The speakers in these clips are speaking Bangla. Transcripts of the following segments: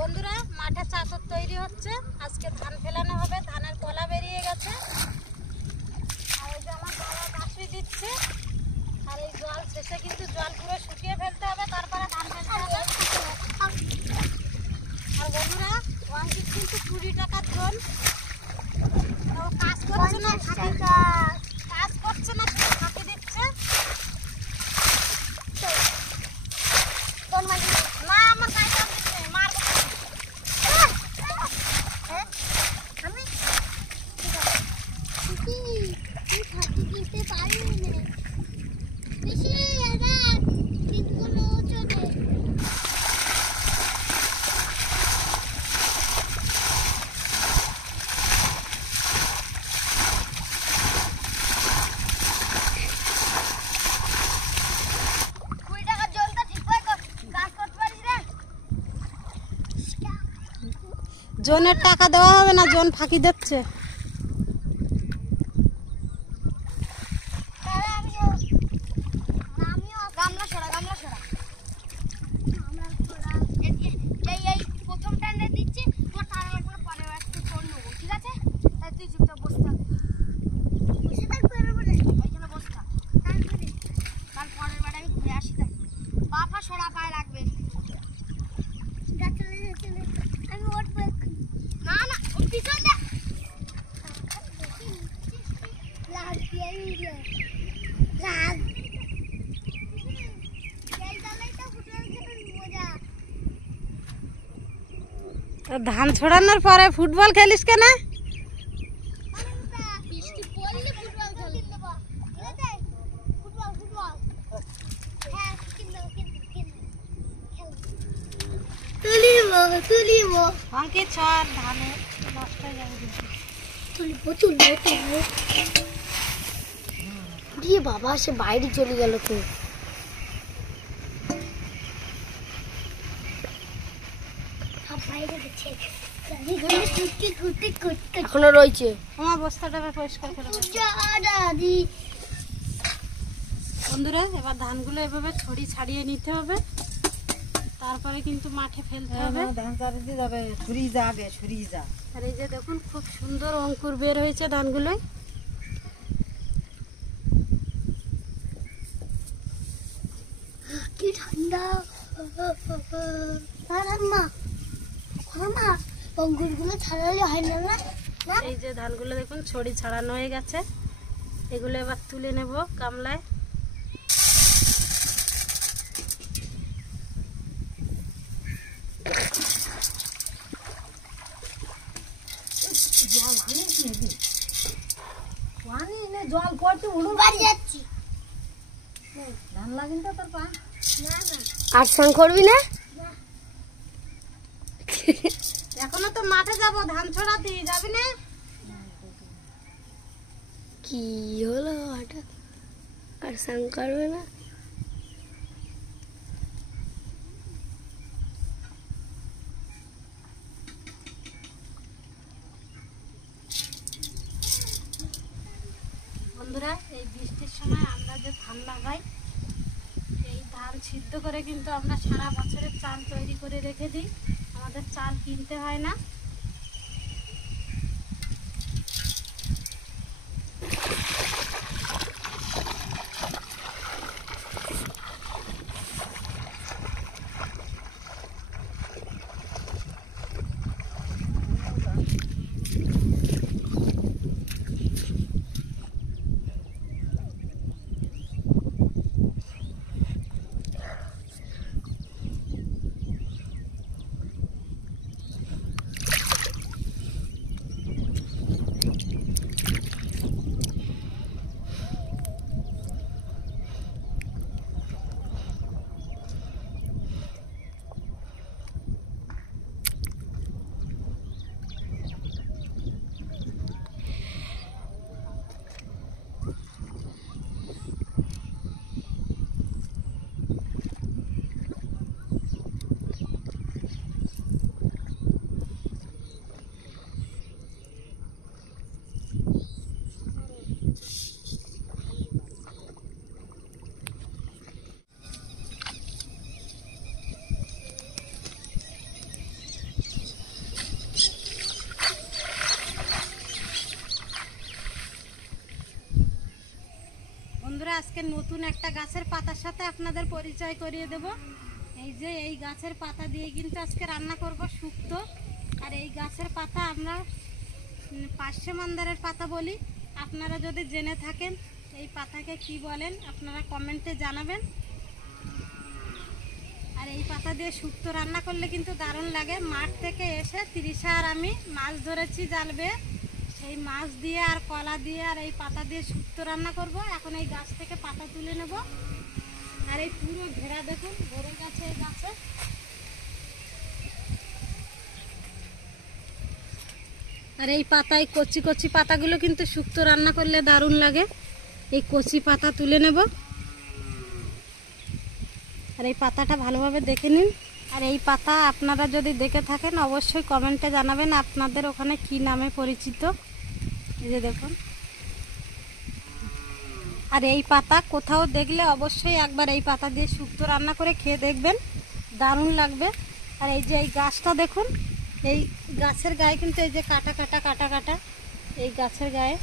বন্ধুরা মাঠে চাষর তৈরি হচ্ছে, আজকে ধান ফেলানো হবে, ধানের কলা বেরিয়ে গেছে। আর এই যে আমার বাবা বাঁশি দিচ্ছে, আর এই জল শেষে কিন্তু জল পুরো শুকিয়ে ফেলতে হবে, তারপরে ধান ফেলতে হবে। আর বন্ধুরা অঙ্কিত কিন্তু 20 টাকার জন, কাজ করছে না, কাজ করছে না, ফাঁকি দিচ্ছে। না আমার গায়ে মারবো আমি ফাঁকি দিতে পারি না বেশি দিনগুলো চলে। জনের টাকা দেওয়া হবে না, জন ফাঁকি দিচ্ছে। ধান ছড়ানোর পরে ফুটবল খেলিস কেন? অঙ্কিত ছড় ধানে নষ্ট হয়ে যাবে। বাবা সে বাইরে চলে গেল তো। এখনো রয়েছে, আমার বস্তাটা পরিষ্কার করে বন্ধুরা। এবার ধানগুলো এভাবে ছড়ি ছাড়িয়ে নিতে হবে, তারপরে কিন্তু মাঠে ফেলতে হবে। ধান ছাড়িয়ে যাবে, ছড়ি যাবে, ছড়ি যা। আর এই যে দেখুন খুব সুন্দর অঙ্কুর বের হয়েছে ধানগুলো। কি ঠান্ডা অঙ্কুরগুলো ছাড়ালে হয় না। এই যে ধানগুলো দেখুন ছড়ি ছাড়ানো হয়ে গেছে, এগুলো এবার তুলে নেব গামলায়। জল পড়তে উড়ো বাড়ি যাচ্ছি, ধান লাগিন তো তোর পা আর স্নান করবি না? এখনো তো মাঠে যাব, ধান ছড়াতে যাবি না? কি হলো হঠাৎ আর স্নান করবে না? বন্ধুরা এই বৃষ্টির সময় আমরা যে ধান লাগাই, এই ধান সিদ্ধ করে কিন্তু আমরা সারা বছরের চাল তৈরি করে রেখে দিই, আমাদের চাল কিনতে হয় না। আজকে নতুন একটা গাছের পাতার সাথে আপনাদের পরিচয় করিয়ে দেব। এই যে এই গাছের পাতা দিয়ে কিন্তু আজকে রান্না করব শুক্তো। আর এই গাছের পাতা আমরা পার্শে মান্দারের পাতা বলি। আপনারা যদি জেনে থাকেন এই পাতাকে কি বলেন আপনারা কমেন্টে জানাবেন। আর এই পাতা দিয়ে শুক্তো রান্না করলে কিন্তু দারুণ লাগে। মাঠ থেকে এসে তৃষা আর আমি মাছ ধরেছি জাল বেয়ে, সেই মাছ দিয়ে আর কলা দিয়ে আর এই পাতা দিয়ে শুক্তো রান্না করব। এখন এই গাছ থেকে পাতা তুলে নেব। আর এই পুরো ঘেরা দেখুন ভরে গেছে এই গাছে। আর এই পাতায় কচি কচি পাতাগুলো কিন্তু শুক্তো রান্না করলে দারুণ লাগে। এই কচি পাতা তুলে নেব। আর এই পাতাটা ভালোভাবে দেখে নিন। আর এই পাতা আপনারা যদি দেখে থাকেন অবশ্যই কমেন্টে জানাবেন আপনাদের ওখানে কি নামে পরিচিত। এই যে দেখুন। আর এই পাতা কোথাও দেখলে অবশ্যই একবার এই পাতা দিয়ে শুক্তো রান্না করে খেয়ে দেখবেন, দারুণ লাগবে। আর এই যে এই গাছটা দেখুন, এই গাছের গায়ে কিন্তু এই যে কাটা কাটা কাটা কাটা এই গাছের গায়ে।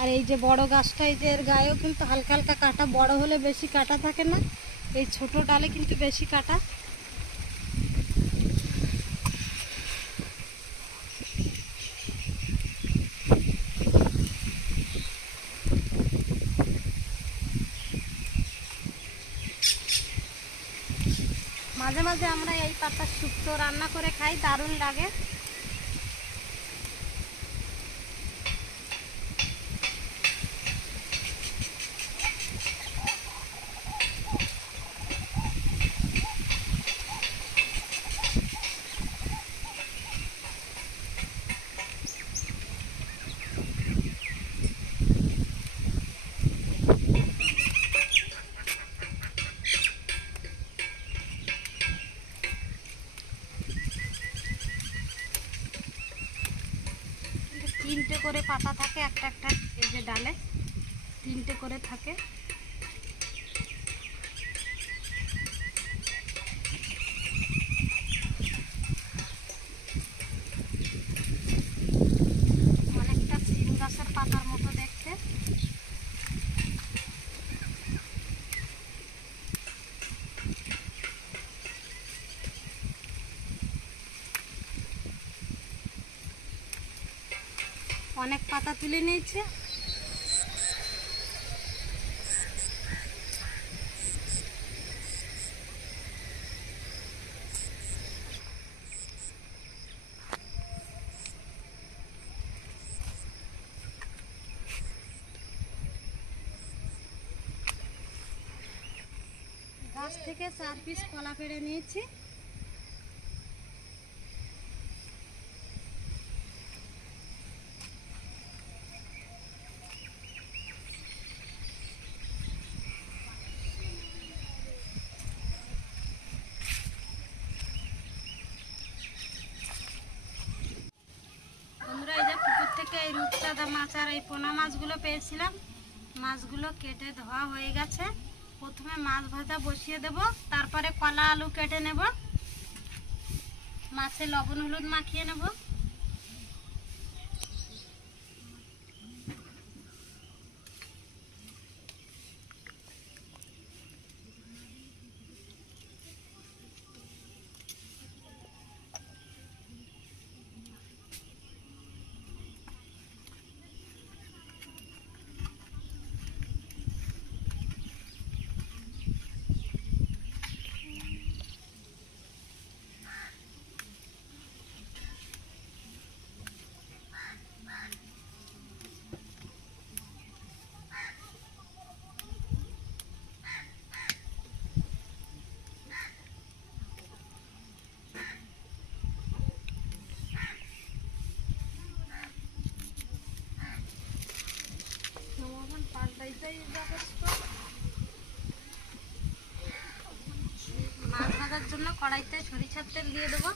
আর এই যে বড় গাছটা এই যে এর গায়েও কিন্তু হালকা হালকা কাটা, বড় হলে বেশি কাটা থাকে না, এই ছোট ডালে কিন্তু বেশি কাটা। মাঝে মাঝে আমরা এই পাতার শুক্তো রান্না করে খাই, দারুণ লাগে। তিনটে করে পাতা থাকে একটা একটা, এই যে ডালে তিনটে করে থাকে। অনেকটা সিম গাছের পাতার মতো দেখতে। অনেক পাতা তুলে নিয়েছে। গাছ থেকে 4 পিস কলা পেড়ে নিয়েছি। বন্ধুরা এই যে পুকুর থেকে এই রূপচাঁদা মাছ আর এই পোনা মাছগুলো পেয়েছিলাম, মাছগুলো কেটে ধোয়া হয়ে গেছে। প্রথমে মাছ ভাজা বসিয়ে দেব, তারপরে কলা আলু কেটে নেব, মাছে লবণ হলুদ মাখিয়ে নেব। মাছ ভাজার জন্য কড়াইতে সরিষার তেল দিয়ে দেবো।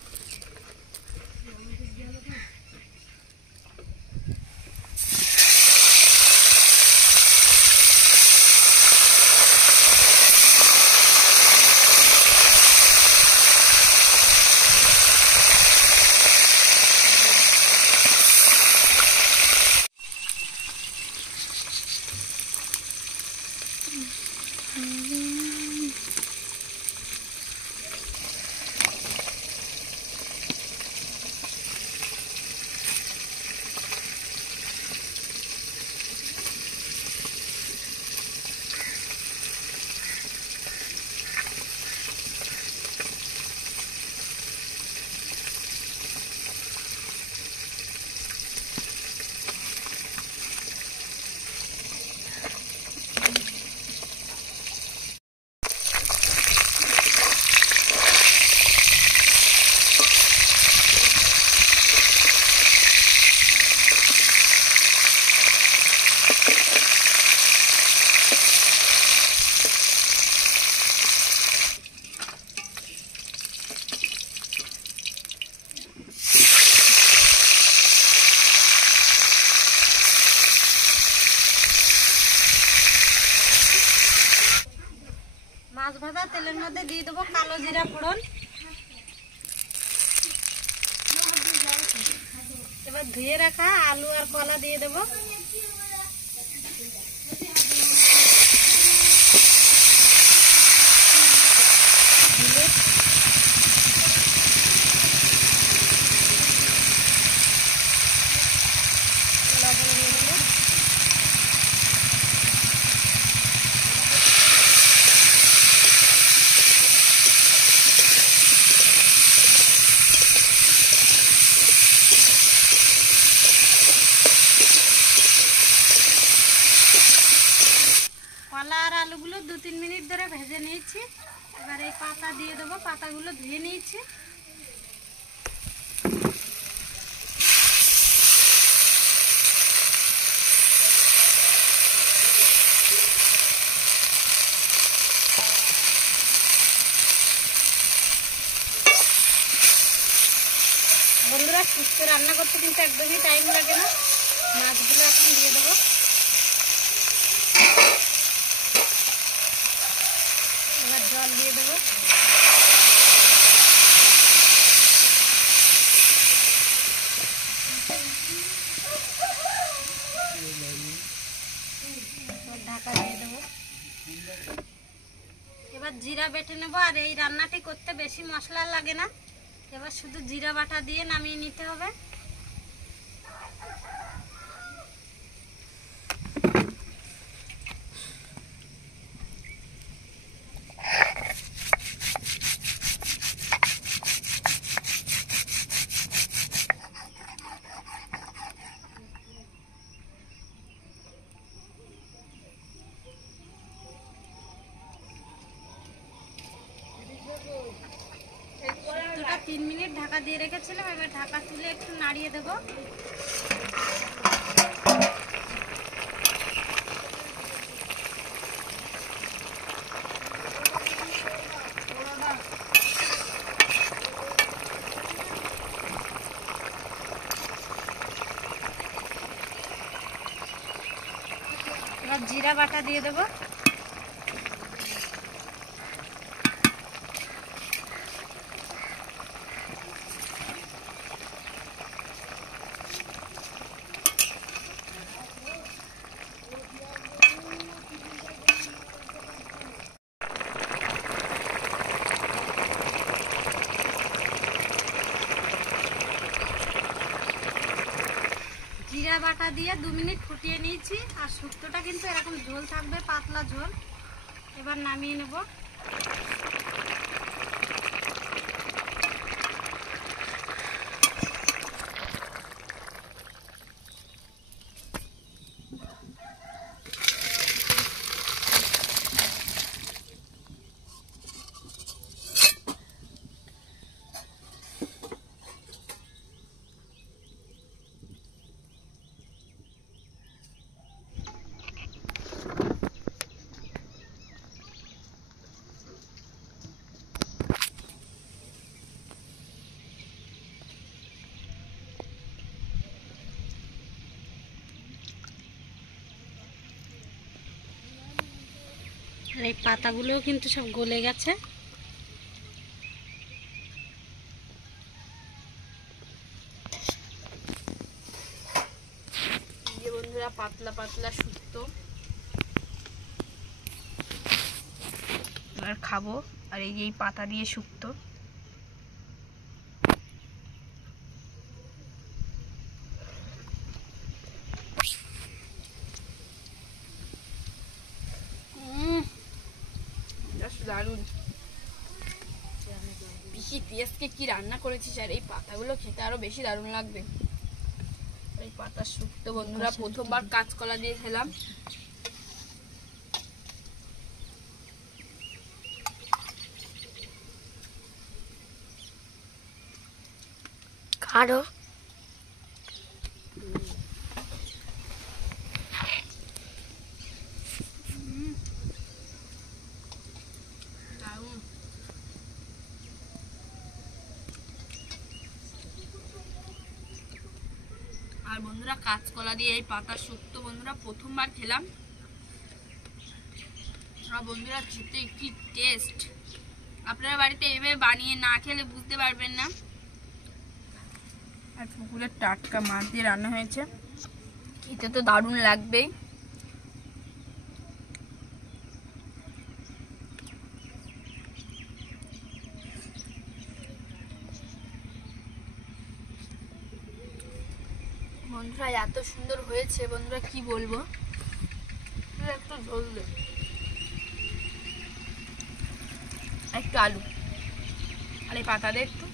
তেলের মধ্যে দিয়ে দেবো কালো জিরা ফোড়ন। এবার ধুয়ে রাখা আলু আর কলা দিয়ে দেবো। কলা আর আলুগুলো 2-3 মিনিট ধরে ভেজে নিয়েছি। এবার এই পাতা দিয়ে দেবো, পাতাগুলো ধুয়ে নিয়েছি। বন্ধুরা সুস্থ রান্না করতে কিন্তু একদমই টাইম লাগে না। মাছগুলো এখন দিয়ে দেবো। এবার জল দিয়ে দেবো। ঢাকা দিয়ে দেবো। এবার জিরা বেটে নেবো। আর এই রান্নাটি করতে বেশি মশলা লাগে না। এবার শুধু জিরা বাটা দিয়ে নামিয়ে নিতে হবে। শুক্তোটা 3 মিনিট ঢাকা দিয়ে রেখেছিলাম। এবার ঢাকা তুলে একটু নাড়িয়ে দেবো। এবার জিরা বাটা দিয়ে দেবো। জিরা বাটা দিয়ে 2 মিনিট ফুটিয়ে নিয়েছি। আর শুক্তোটা কিন্তু এরকম ঝোল থাকবে, পাতলা ঝোল। এবার নামিয়ে নেব। আর এই পাতাগুলোও কিন্তু সব গলে গেছে। এই বন্ধুরা পাতলা পাতলা শুক্তো আর খাবো। আর এই পাতা দিয়ে শুক্তো। দারুণ। পিসি পেঁয়াজকে কি রান্না করেছিস, আর এই পাতাগুলো খেতে আরো বেশি দারুণ লাগবে। এই পাতার শুক্তো বন্ধুরা প্রথমবার কাঁচকলা দিয়ে খেলাম। আরো আর বন্ধুরা কাঁচকলা দিয়ে এই পাতার শুক্তো বন্ধুরা প্রথমবার খেলাম। আর বন্ধুরা খেতে কি টেস্ট। আপনারা বাড়িতে এভাবে বানিয়ে না খেলে বুঝতে পারবেন না। আর পুকুরের টাটকা মাছ দিয়ে রান্না হয়েছে, খেতে তো দারুণ লাগবেই। বন্ধুরা এত সুন্দর হয়েছে, বন্ধুরা কি বলবো, একটু ঝোল দে, একটু আলু আর এই পাতা দে একটু।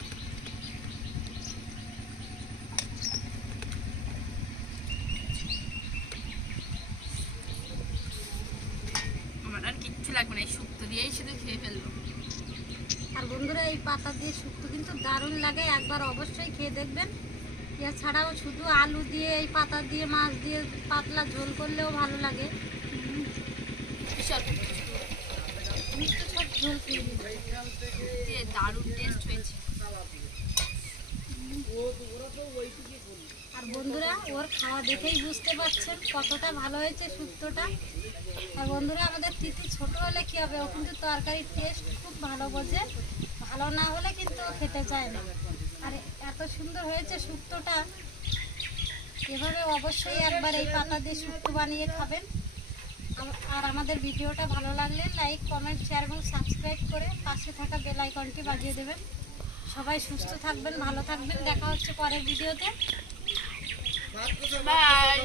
আমার আর কিচ্ছু লাগবে না, এই শুক্তো দিয়েই শুধু খেয়ে ফেলবো। আর বন্ধুরা এই পাতা দিয়ে শুক্তো কিন্তু দারুণ লাগে, একবার অবশ্যই খেয়ে দেখবেন। এছাড়াও শুধু আলু দিয়ে এই পাতা দিয়ে মাছ দিয়ে পাতলা ঝোল করলেও ভালো লাগে। ঝোল খেয়ে দারুণ টেস্ট হয়েছে। আর বন্ধুরা ওর খাওয়া দেখেই বুঝতে পারছেন কতটা ভালো হয়েছে শুক্তোটা। আর বন্ধুরা আমাদের তিথি ছোট হলে কি হবে, ও কিন্তু তরকারির টেস্ট খুব ভালো বোঝে, ভালো না হলে কিন্তু ও খেতে চায় না। আর এত সুন্দর হয়েছে শুক্তোটা, এভাবে অবশ্যই একবার এই পাতা দিয়ে শুক্তো বানিয়ে খাবেন। আর আমাদের ভিডিওটা ভালো লাগলে লাইক, কমেন্ট, শেয়ার এবং সাবস্ক্রাইব করে পাশে থাকা বেল আইকনটি বাজিয়ে দেবেন। সবাই সুস্থ থাকবেন, ভালো থাকবেন, দেখা হচ্ছে পরের ভিডিওতে। বাই।